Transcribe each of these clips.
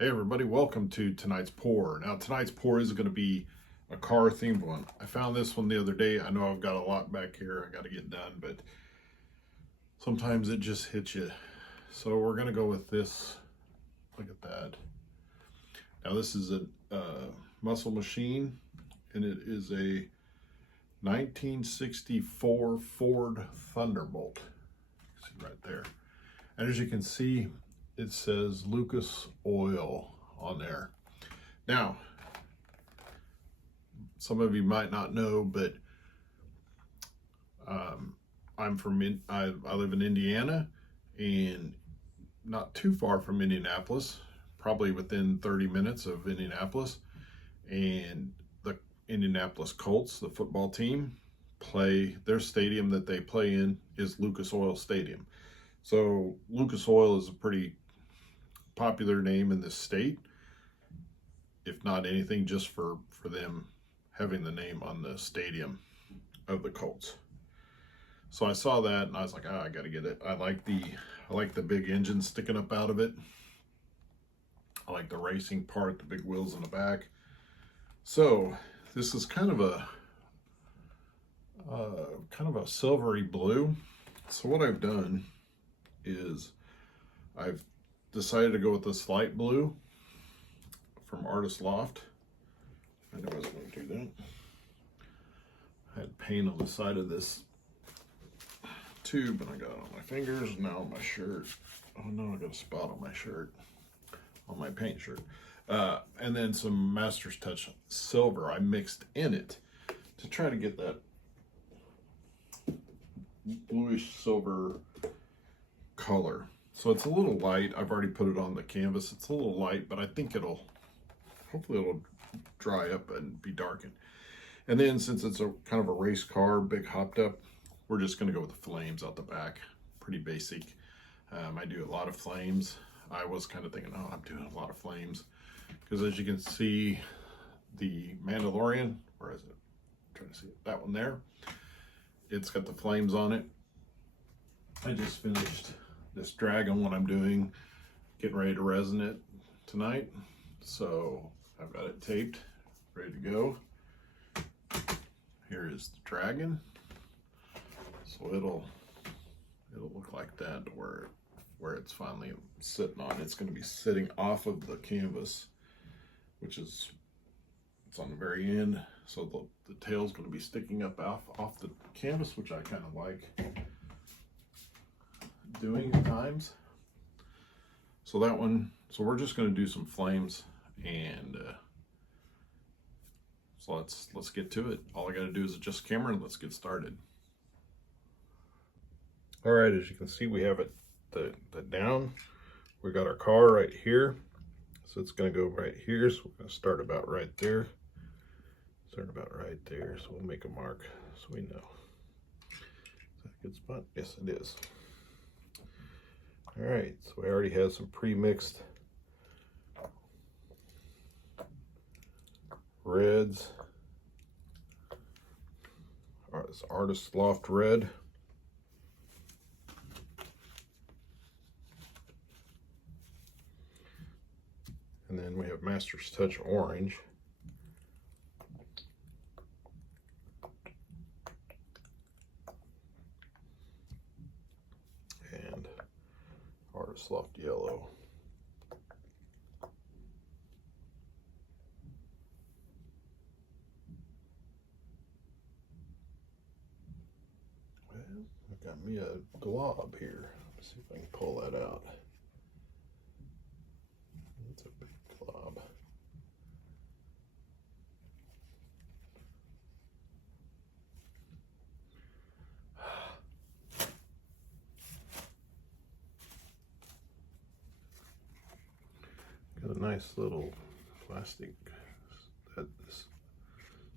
Hey everybody, welcome to tonight's pour. Now tonight's pour is going to be a car themed one. I found this one the other day. I know I've got a lot back here I got to get done, but sometimes it just hits you. So we're going to go with this. Look at that. Now this is a muscle machine, and it is a 1964 Ford Thunderbolt. See right there. And as you can see, it says Lucas Oil on there. Now, some of you might not know, but I live in Indiana, and not too far from Indianapolis, probably within 30 minutes of Indianapolis. And the Indianapolis Colts, the football team, their stadium that they play in is Lucas Oil Stadium. So Lucas Oil is a pretty popular name in this state, if not anything, just for them having the name on the stadium of the Colts. So I saw that and I was like, I gotta get it. I like the big engine sticking up out of it. I like the racing part, the big wheels in the back. So this is kind of a silvery blue. So what I've done is I've decided to go with this light blue from Artist Loft. I knew I was going to do that. I had paint on the side of this tube, and I got it on my fingers, now on my shirt. Oh no, I got a spot on my shirt, on my paint shirt. And then some Master's Touch silver I mixed in it to try to get that bluish silver color. So it's a little light. I've already put it on the canvas. It's a little light, but I think hopefully it'll dry up and be darkened. And then since it's a kind of a race car, big hopped up, we're just gonna go with the flames out the back. Pretty basic. I do a lot of flames. I was kind of thinking, I'm doing a lot of flames. Because as you can see, the Mandalorian, where is it? I'm trying to see it. That one there. It's got the flames on it. I just finished this dragon one I'm doing, getting ready to resin it tonight. So I've got it taped, ready to go. Here is the dragon. So it'll look like that where it's finally sitting on. It's going to be sitting off of the canvas, it's on the very end. So the tail's going to be sticking up off the canvas, which I kind of like doing at times. So that one, so we're just going to do some flames, and so let's get to it. All I got to do is adjust the camera and let's get started. All right, as you can see, we have it the down. We got our car right here, so it's going to go right here. So we're going to start about right there. So we'll make a mark so we know. Is that a good spot? Yes, it is. All right, so we already have some pre-mixed reds. It's Artist Loft Red. And then we have Master's Touch Orange. And Artist Loft Yellow. Well, I got me a glob here. Let's see if I can pull that out. It's a big glob. Got a nice little plastic this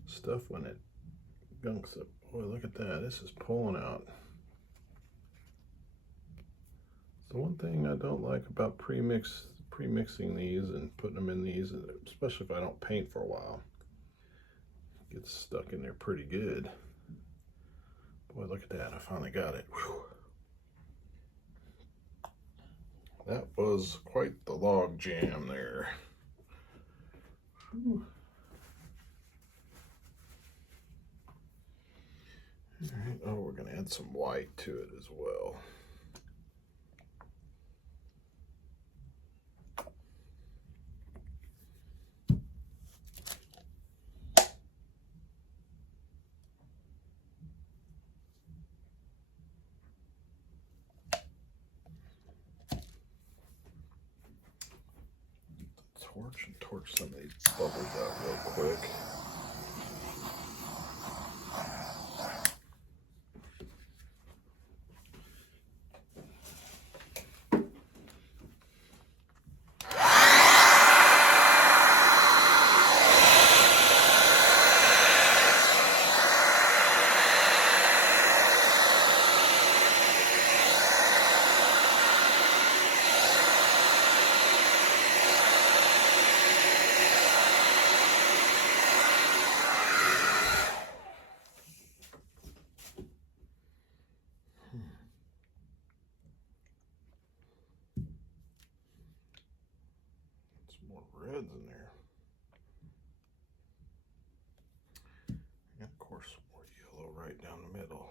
stuff when it gunks up. Boy, look at that. This is pulling out. The one thing I don't like about pre-mixing these and putting them in these, especially if I don't paint for a while, it gets stuck in there pretty good. Boy, look at that. I finally got it. Whew. That was quite the log jam there. Whew. All right. Oh, we're going to add some white to it as well. Torch some of these bubbles out real quick. Some more reds in there. And of course, some more yellow right down the middle.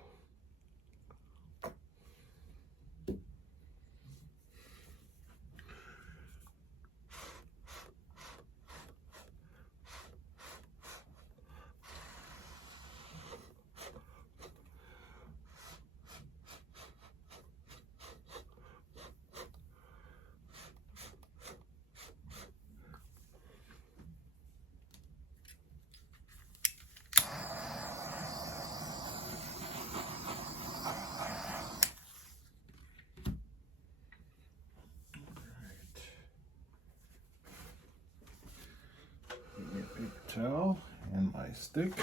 Paper towel and my stick.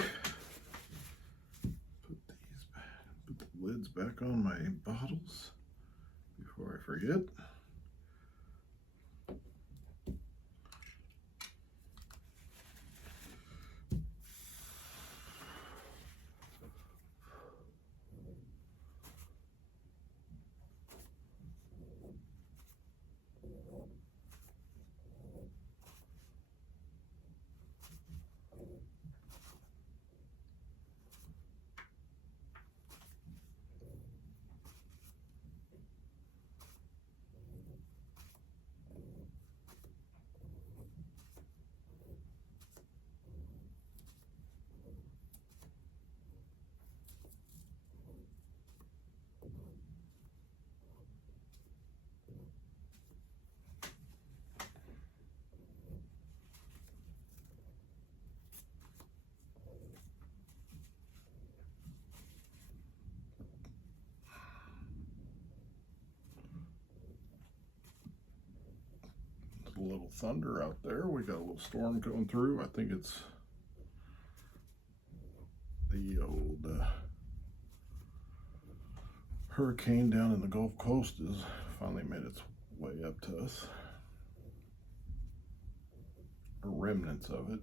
Put the lids back on my bottles before I forget. A little thunder out there. We got a little storm going through. I think it's the old hurricane down in the Gulf Coast has finally made its way up to us, or remnants of it.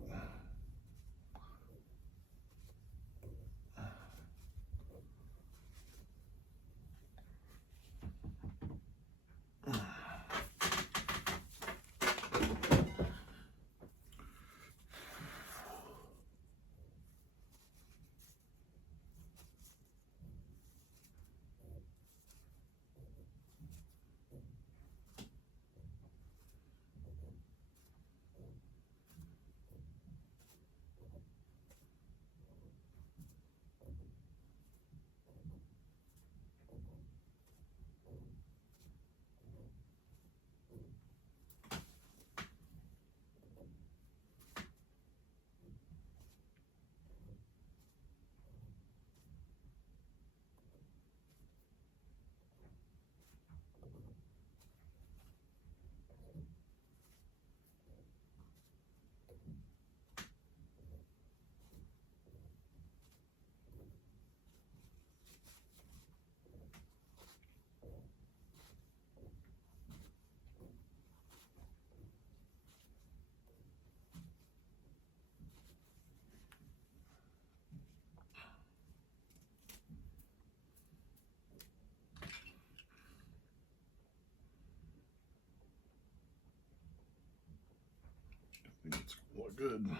I think it's gonna look good.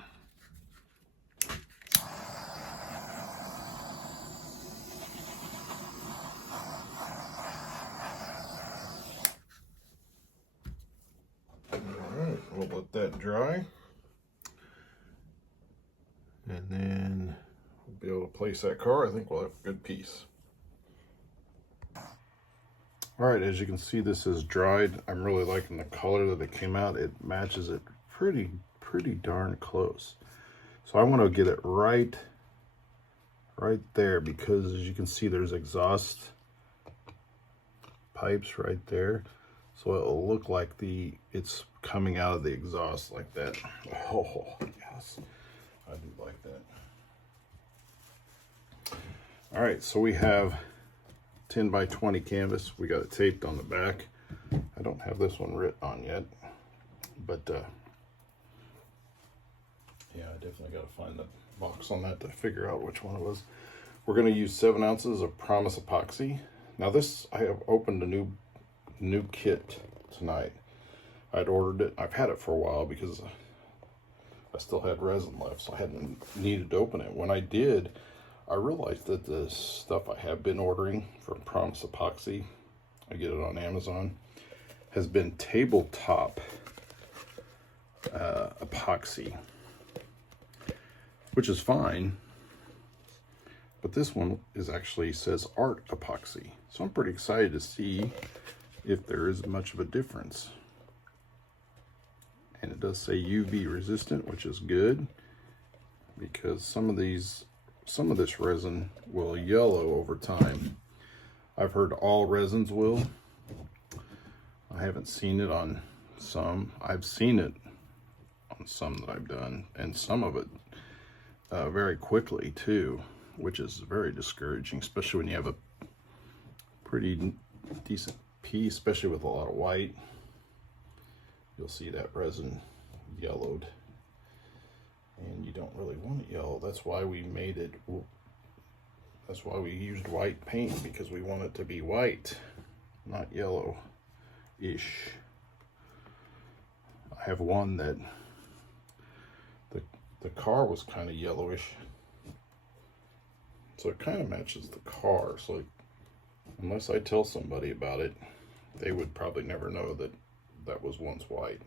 Alright, we'll let that dry. And then we'll be able to place that car. I think we'll have a good piece. Alright, as you can see, this is dried. I'm really liking the color that it came out. It matches it pretty darn close. So I want to get it right there, because as you can see, there's exhaust pipes right there. So it'll look like it's coming out of the exhaust like that. Oh, yes. I do like that. All right, so we have 10 by 20 canvas. We got it taped on the back. I don't have this one written on yet, but yeah, I definitely got to find the box on that to figure out which one it was. We're going to use 7 ounces of Promise epoxy. Now this, I have opened a new kit tonight. I'd ordered it. I've had it for a while because I still had resin left, so I hadn't needed to open it. When I did, I realized that the stuff I have been ordering from Promise epoxy, I get it on Amazon, has been tabletop epoxy, which is fine. But this one actually says art epoxy. So I'm pretty excited to see if there is much of a difference. And it does say UV resistant, which is good, because some of this resin will yellow over time. I've heard all resins will. I haven't seen it on some. I've seen it on some that I've done, and some of it very quickly too, which is very discouraging, especially when you have a pretty decent piece, especially with a lot of white. You'll see that resin yellowed, and you don't really want it yellow. That's why we made it, that's why we used white paint, because we want it to be white, not yellow-ish. I have one that the car was kind of yellowish, so it kind of matches the car. So unless I tell somebody about it, they would probably never know that that was once white.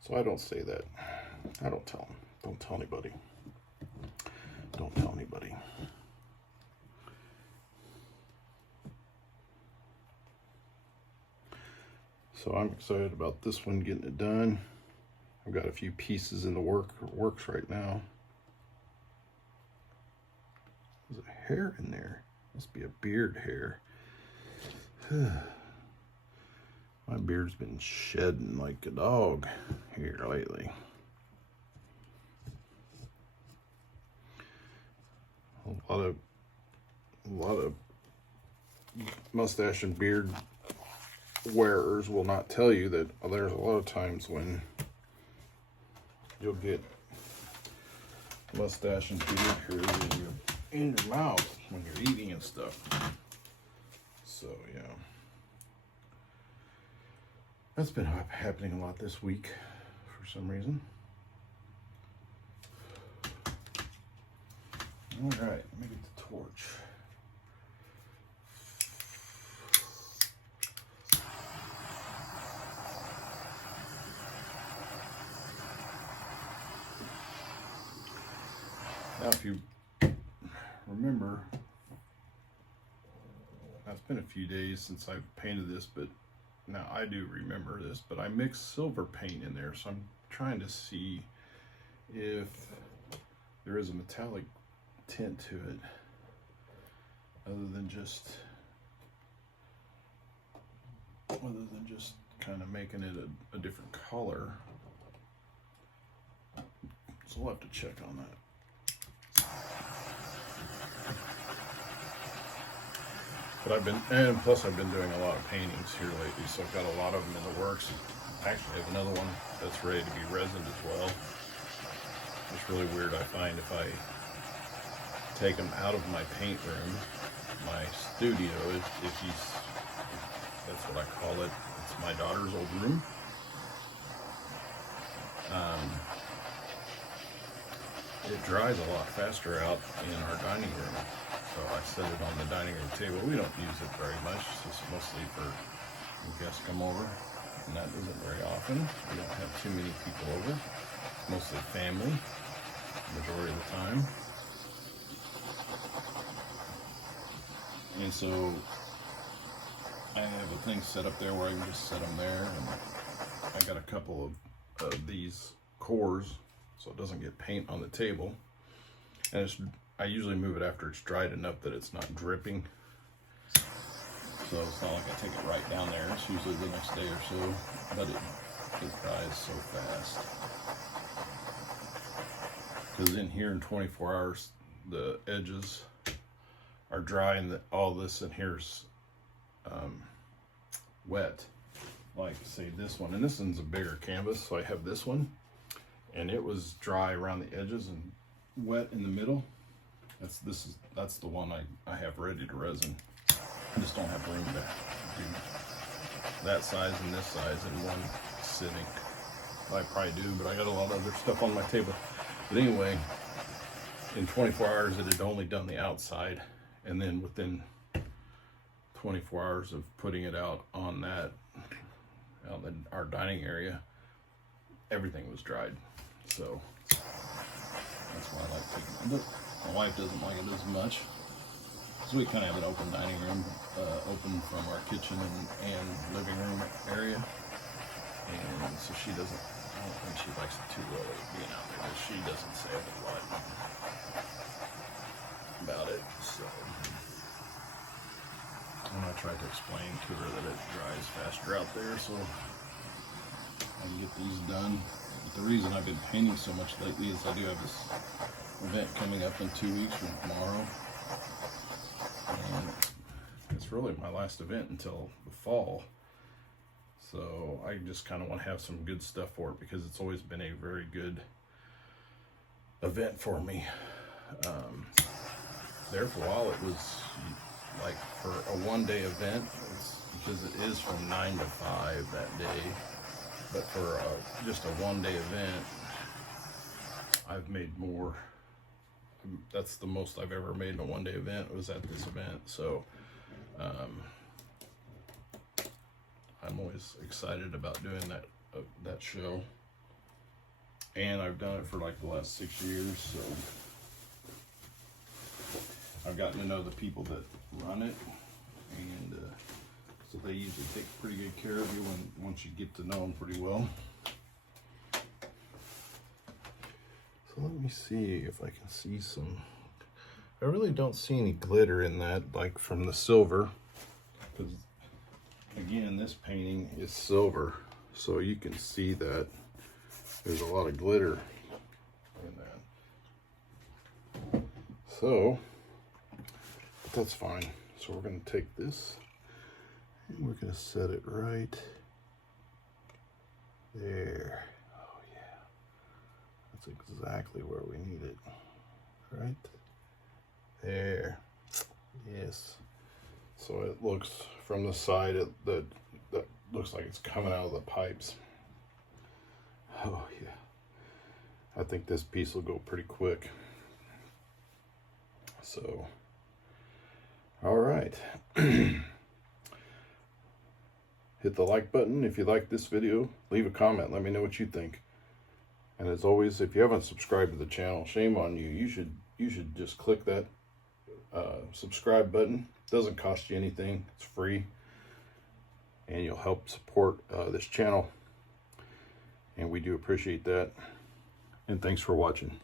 So I don't say that. I don't tell them. Don't tell anybody. Don't tell anybody. So I'm excited about this one, getting it done. I've got a few pieces in the works right now. There's a hair in there. Must be a beard hair. My beard's been shedding like a dog here lately. A lot of mustache and beard wearers will not tell you that there's a lot of times when you'll get mustache and beard hairs in your mouth when you're eating and stuff. So yeah, that's been happening a lot this week for some reason. All right, let me get the torch. Now, if you remember, now it's been a few days since I've painted this, but now I do remember this, but I mixed silver paint in there, so I'm trying to see if there is a metallic tint to it, other than just kind of making it a different color. So we'll have to check on that. But plus I've been doing a lot of paintings here lately, so I've got a lot of them in the works. I actually have another one that's ready to be resined as well. It's really weird, I find, if I take them out of my paint room, my studio, that's what I call it. It's my daughter's old room. it dries a lot faster out in our dining room. So I set it on the dining room table. We don't use it very much. It's just mostly for when guests come over. And that isn't very often. We don't have too many people over. It's mostly family, majority of the time. And so I have a thing set up there where I can just set them there. And I got a couple of these cores so it doesn't get paint on the table. And I usually move it after it's dried enough that it's not dripping. So it's not like I take it right down there. It's usually the next day or so, but it dries so fast. Because in here in 24 hours, the edges are dry and all this in here's wet. Like say this one, and this one's a bigger canvas, so I have this one, and it was dry around the edges and wet in the middle. That's the one I have ready to resin. I just don't have room to do that size and this size in one sitting. I probably do, but I got a lot of other stuff on my table. But anyway, in 24 hours it had only done the outside, and then within 24 hours of putting it out on that, out in our dining area, everything was dried. So that's why I like taking it. My wife doesn't like it as much. So we kind of have an open dining room, open from our kitchen and living room area. And so she doesn't, I don't think she likes it too well being out there, but she doesn't say a whole lot about it. So, and I tried to explain to her that it dries faster out there, so I can get these done. But the reason I've been painting so much lately is I do have this event coming up in 2 weeks from tomorrow. And it's really my last event until the fall. So I just kind of want to have some good stuff for it because it's always been a very good event for me. There for a while it was like for a one-day event, because it is from 9 to 5 that day. But for just a one-day event, I've made more. That's the most I've ever made in a one-day event was at this event. So I'm always excited about doing that show, and I've done it for like the last 6 years. So I've gotten to know the people that run it, and so they usually take pretty good care of you once you get to know them pretty well. So let me see if I can see some. I really don't see any glitter in that, like from the silver, because again, this painting is silver, so you can see that there's a lot of glitter in that. So, but that's fine. So we're going to take this and we're going to set it right there. Oh yeah, that's exactly where we need it. Right there. Yes. So it looks from the side that looks like it's coming out of the pipes. Oh yeah. I think this piece will go pretty quick. So, all right. Hit the like button if you like this video. Leave a comment. Let me know what you think. And as always, if you haven't subscribed to the channel, shame on you. You should just click that subscribe button. It doesn't cost you anything. It's free, and you'll help support this channel, and we do appreciate that. And thanks for watching.